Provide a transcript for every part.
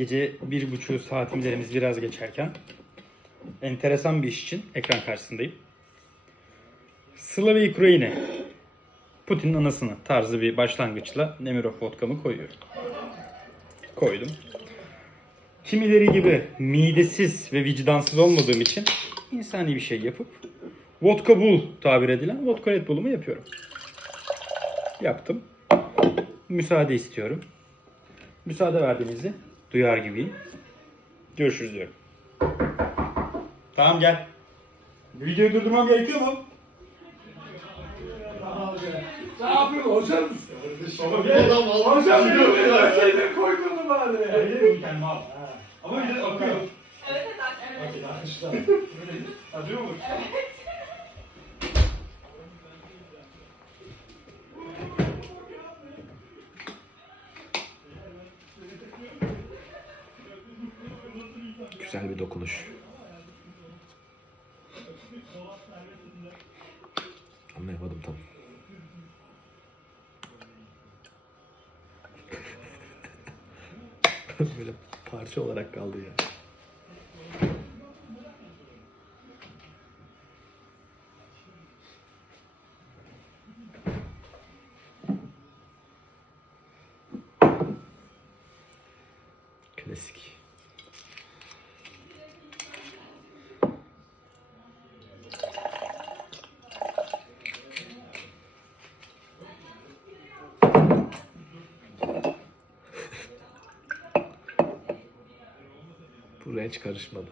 gece bir buçuğu saatlerimiz biraz geçerken enteresan bir iş için ekran karşısındayım. Sıla ve Ukrayna Putin'in anasını tarzı bir başlangıçla Nemirov vodkamı koyuyorum. Koydum. Kimileri gibi midesiz ve vicdansız olmadığım için insani bir şey yapıp vodka bul tabir edilen vodka Red Bull'umu yapıyorum. Yaptım. Müsaade istiyorum. Müsaade verdiğinizi duyar gibiyim. Görüşürüz diyorum. Tamam gel. Videoyu durdurmam gerekiyor mu? Ne yapıyorsun hocam Hocam diyor ya şeyleri koydun mu bari? Hayır, kendim al. Ama bir de akıyor. Evet evet. evet. Arkadaşlar. Acıyor mu? Güzel bir dokunuş. Anlayamadım tam. Böyle parça olarak kaldı ya. Bu renç karışmadı.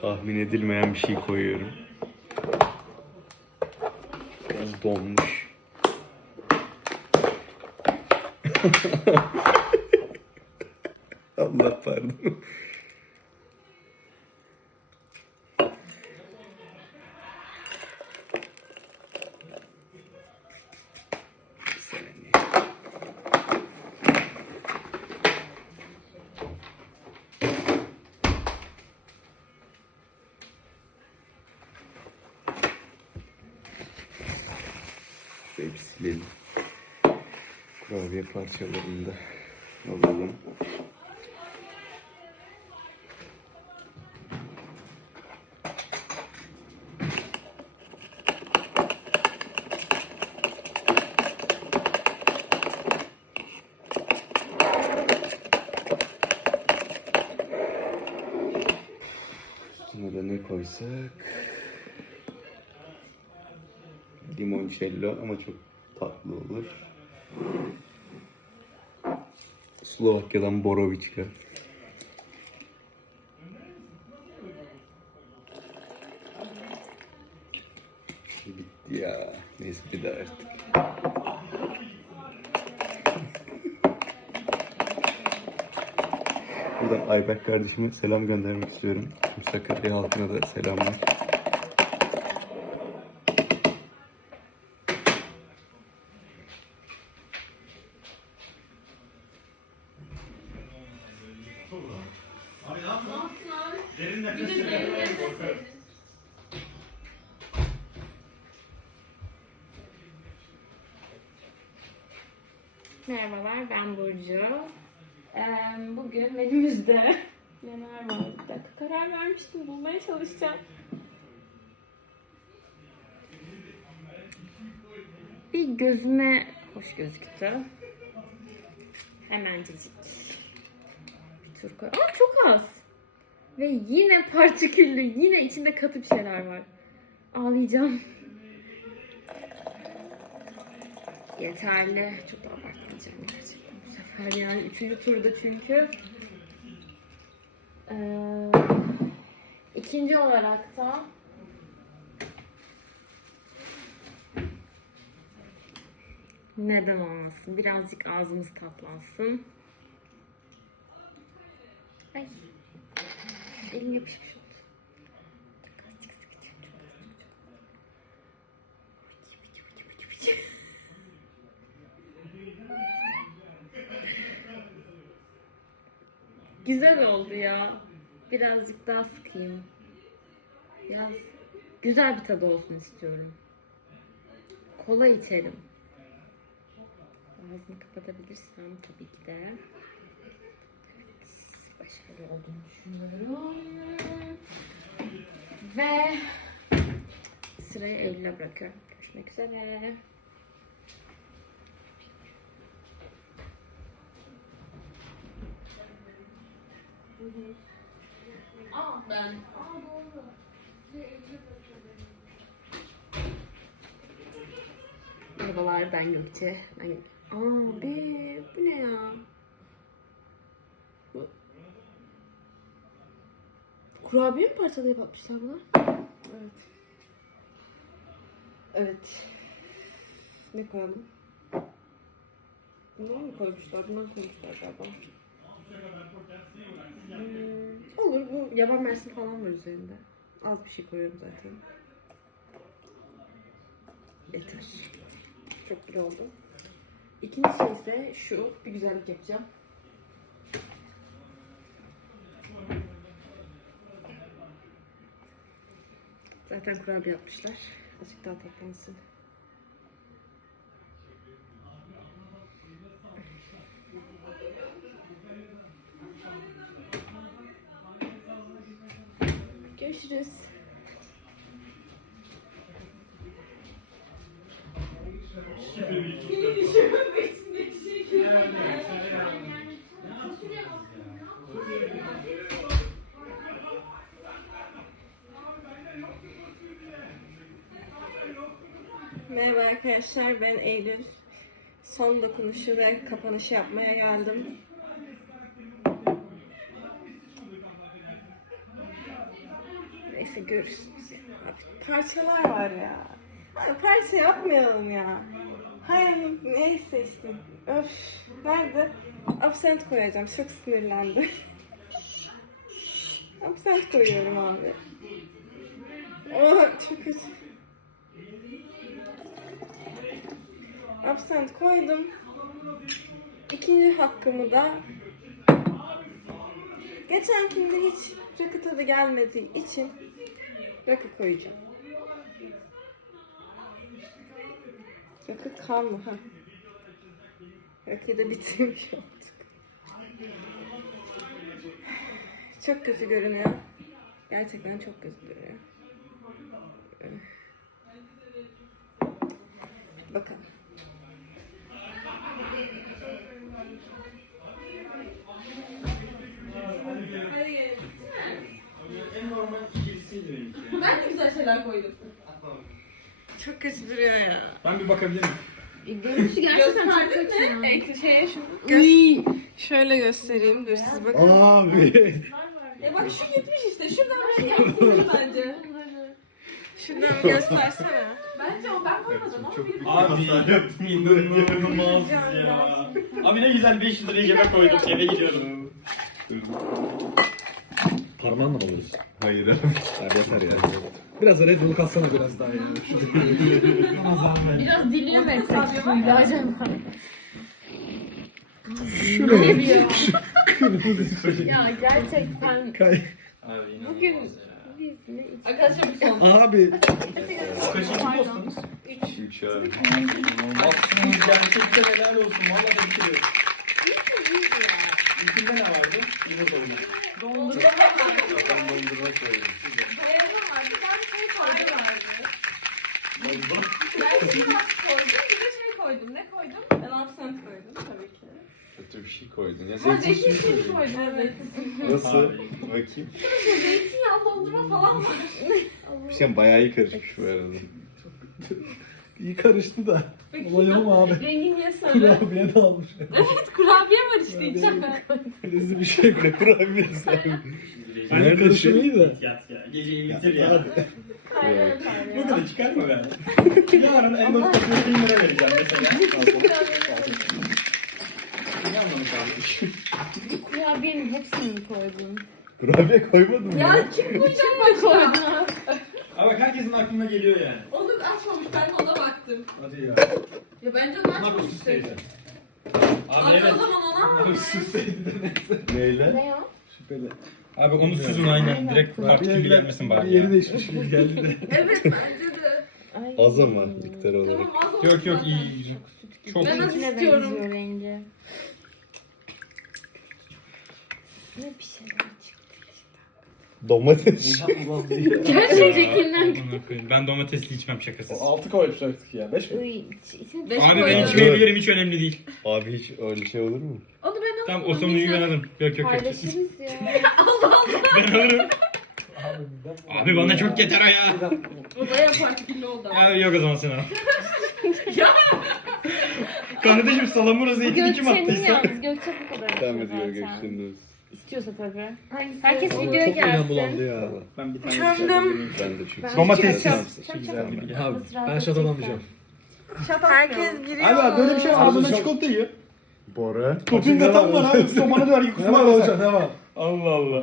Tahmin edilmeyen bir şey koyuyorum. Biraz donmuş. Allah pardon. Silelim. Kurabiye parçalarını da alalım. Üstüne de ne koysak? Limoncello ama çok tatlı olur. Slovakya'dan Boroviçka. Bitti ya. Neyse bir daha artık. Buradan Ayberk kardeşime selam göndermek istiyorum. Tüm Sakarya halkına da selamlar. Merhabalar ben Burcu. Ee, bugün menümüzde neler var? Bir dakika karar vermiştim bulmaya çalışacağım. Bir gözüme hoş gözüktü. Hemencecik. Bir tur koy. Çok az. Ve yine partiküllü, yine içinde katı bir şeyler var. Ağlayacağım. Yeterli. Çok abartmayacağım gerçekten bu sefer yani. Üçüncü turda çünkü. Ee, ikinci olarak da neden olmasın? Birazcık ağzımız tatlansın. Ay. Elim yapışmış oldu. Çok azıcık sıkacağım. Çok azıcık. Çok. Fıçı fıçı fıçı fıçı fıçı. Güzel oldu ya. Birazcık daha sıkayım. Biraz güzel bir tadı olsun istiyorum. Kola içelim. Ağzını kapatabilirsem tabii ki de. Başarılı olduğunu düşünüyorum. Ve sırayı Eylül'e bırakıyorum. Görüşmek üzere. Aa ben. Aa doğru. Merhabalar ben Gökçe. Ben... Aa be bu ne ya? Bu... Kurabiye mi parçalayıp atmışlar bunlar? Evet. Evet. Ne koyalım? Bunlar mı koymuşlar? Bunlar koymuşlar galiba. Hmm, olur bu yaban mersin falan var üzerinde. Az bir şey koyuyorum zaten. Yeter. Çok güzel oldu. İkinci şey ise şu. Bir güzellik yapacağım. Zaten kurabiye yapmışlar. Azıcık daha tatlansın. Görüşürüz. Merhaba arkadaşlar, ben Eylül. Son dokunuşu ve kapanışı yapmaya geldim. Neyse görürsünüz ya. Abi, parçalar var ya. Abi, parça yapmayalım ya. Hayır, neyse işte. Öf, nerede? Absent koyacağım, çok sinirlendim. Absent koyuyorum abi. Oh, çok kötü. Absent koydum. İkinci hakkımı da geçenkinde hiç rakı tadı gelmediği için rakı koyacağım. Rakı kan mı? Ha. Rakıyı da bitirmiş olduk. Çok kötü görünüyor. Gerçekten çok kötü görünüyor. Bakalım. Şeyler koydum. Çok kötü duruyor ya. Ben bir bakabilir miyim? Görüntü gerçekten çok kötü. mi? ya. Ekli şeye şunu. Gö- şöyle göstereyim. Dur siz bakın. Abi. Ya bak şu gitmiş işte. Şuradan ben yaptım bence. Şuradan göstersene. Bence o ben koymadım ama bir Abi inanılmaz ya. Abi ne güzel 500 liraya cebe koyduk eve gidiyorum. Parmağınla mı alıyorsun? Hayır. Yeter ya. Biraz da Red Bull katsana biraz daha ya. Biraz dilini mi etsek suyla acaba? Şuraya. ya gerçekten Kay. Abi inanılmaz bugün ya. biz ne içtik? Arkadaşlar bu son. Abi. Kaçıncı dostunuz? 3 abi. Aslında gerçekten helal olsun. Valla bekliyorum. İlkinde ne vardı? Yumurta oyunu. Dondurma vardı. Ben dondurma koyuyorum. Ayarım vardı. Ben şey koydum vardı. Oldu. Ben şinas koydum. Bir de şey koydum. Ne koydum? Ben absent koydum tabii ki. Kötü bir şey koydun ya. Ha Zeytin zeytin suyu koydum. Evet. Nasıl? Bakayım. Zeytinyağı dondurma falan var. Bir şey bayağı iyi karışmış bu arada. iyi karıştı da. Olay o mu abi? Rengin niye sarı? Kurabiye de almış. evet kurabiye var işte içinde. Lezzetli bir şey bile kurabiye sanki. Hani şey? iyi de. Yat ya. Geceyi bitir ya. Aynen Bu kadar çıkarma be. Yarın en basit bir 1000 lira vereceğim mesela. Ne anlamış abi? Kurabiyenin hepsini mi koydun? Kurabiye koymadın mı? Ya kim koyacak başka? Abi bak herkesin aklına geliyor yani. Onu açmamış ben de ona baktım. Hadi ya. Ya bence onu Bunlar açmamış. Abi Abi evet. o zaman ona de neyse. Neyle? Ne ya? Şüpheli. Abi onu süzün aynen. Direkt artık gibi yeri- gelmesin bir bari. Yeri değişmiş gibi geldi de. Evet bence de. Ay. Az ama miktar olarak. Tamam az olsun Yok yok zaten. iyi güzel. Çok Ben nasıl Benimkine istiyorum? rengi. Ne bir şeyler çıktı. Domates. Gerçekten. Ben domatesli içmem şakasız. 6 koymuştuk ya. 5 mi? Beş Abi ben koydum. içmeyebilirim hiç önemli değil. Abi hiç öyle şey olur mu? Onu ben alırım. Tamam o sonuncuyu ben alırım. Yok yok yok. paylaşırız ya. Ben alırım. Abi bana çok yeter ya. O bayağı partiküllü oldu. ama. Ya yok o zaman sen al. Kardeşim salamura zeytini kim Gökçe'nin attıysa. yalnız. Gökçe bu kadar Devam istiyor ediyor zaten. İstiyorsa tabii. Hangisi? Herkes Ama videoya çok midem bulandı gelsin. ya. Ben bir tane Çömdüm. Ben de çünkü. Ben Domatessiz. Çap, çap, Güzel gibi. Abi Nasıl rahat ben şaton edeceksen. almayacağım. Herkes giriyor. Abi abi böyle bir şey var. Ağzında Ağzında çikolata yiyor. Bora. Topun gatan var abi. Somana Ne var kusma hocam ne var? Allah Allah.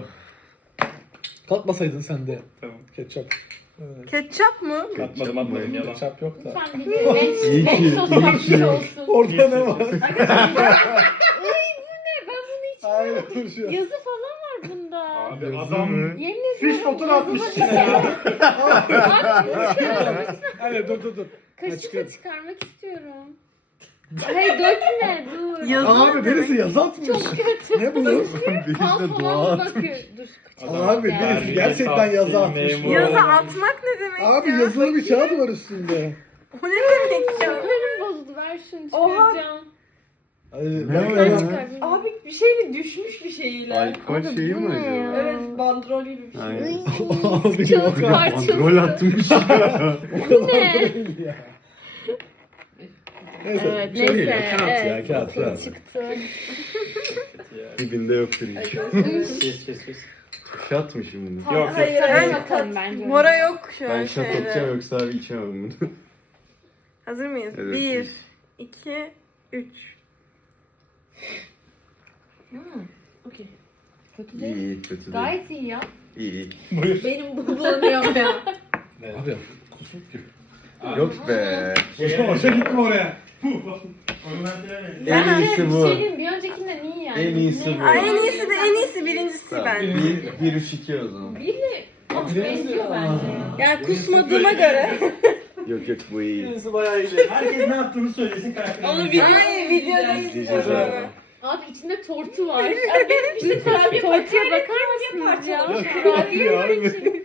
Katmasaydın sen de. Tamam. Ketçap. Ketçap mı? Atmadım atmadım yalan. Ketçap yok da. Sen bir de renk, İyi ki- renk sosu iyi yapmış ki- olsun. Orada ne var? Ben bunu hiç Hayır şu. Yazı falan var bunda. Abi adam Yemin fiş ediyorum. fotoğrafı atmış yazı içine ya. Hayır dur dur dur. Kaşıkla çıkarmak istiyorum. Hayır dökme dur. Yazı Abi birisi yazı atmış. Çok kötü. Ne bu? Kan falan bakıyor. Dur. Abi birisi gerçekten yazı atmış. Yazı atmak ne demek Abi ya? yazılı bir kağıt var üstünde. O ne demek ya? Sinirim bozuldu ver şunu Oha. çıkaracağım. Ne Sen çıkar. Abi bir şeyle düşmüş bir şeyle. Alkol şeyi mi acaba? Evet bandrol gibi bir şey. Aynen. Abi Kağıt parçası. Gol atmış. Bu ne? Neyse. Evet şey neyse. Kağıt ya evet, kağıt kağıt. çıktı. Dibinde yoktur hiç. Kes kes kes. Kağıt mı şimdi? Yok, Hayır, yok. hayır. Ben- bakalım bence. Mora yok şu an Ben şat şeyde. atacağım yoksa abi içemem bunu. Hazır mıyız? Evet, Bir, iki, üç. Okey. Kötü değil. İyi kötü değil. Gayet iyi ya. İyi iyi. Buyur. Benim bu bulanıyor ya. Abi kusmuk gibi. Yok be. Boşa boşa gitme oraya. En iyisi Bir bu. şey diyeyim, bir öncekinden iyi yani. En iyisi Ne- bu. Ay, en iyisi de en iyisi birincisi Tamam. bence. Bir, bir üç iki o zaman. Biri ama benziyor bence. Yani kusmadığıma göre. Yok yok bu iyi. Birisi bayağı iyi. Herkes ne yaptığını söylesin karakterini. Onu Ay videoda İzleyeceğiz abi. Abi içinde tortu var. Benim işte tortuya bakar mısınız ya? Kurabiye abi.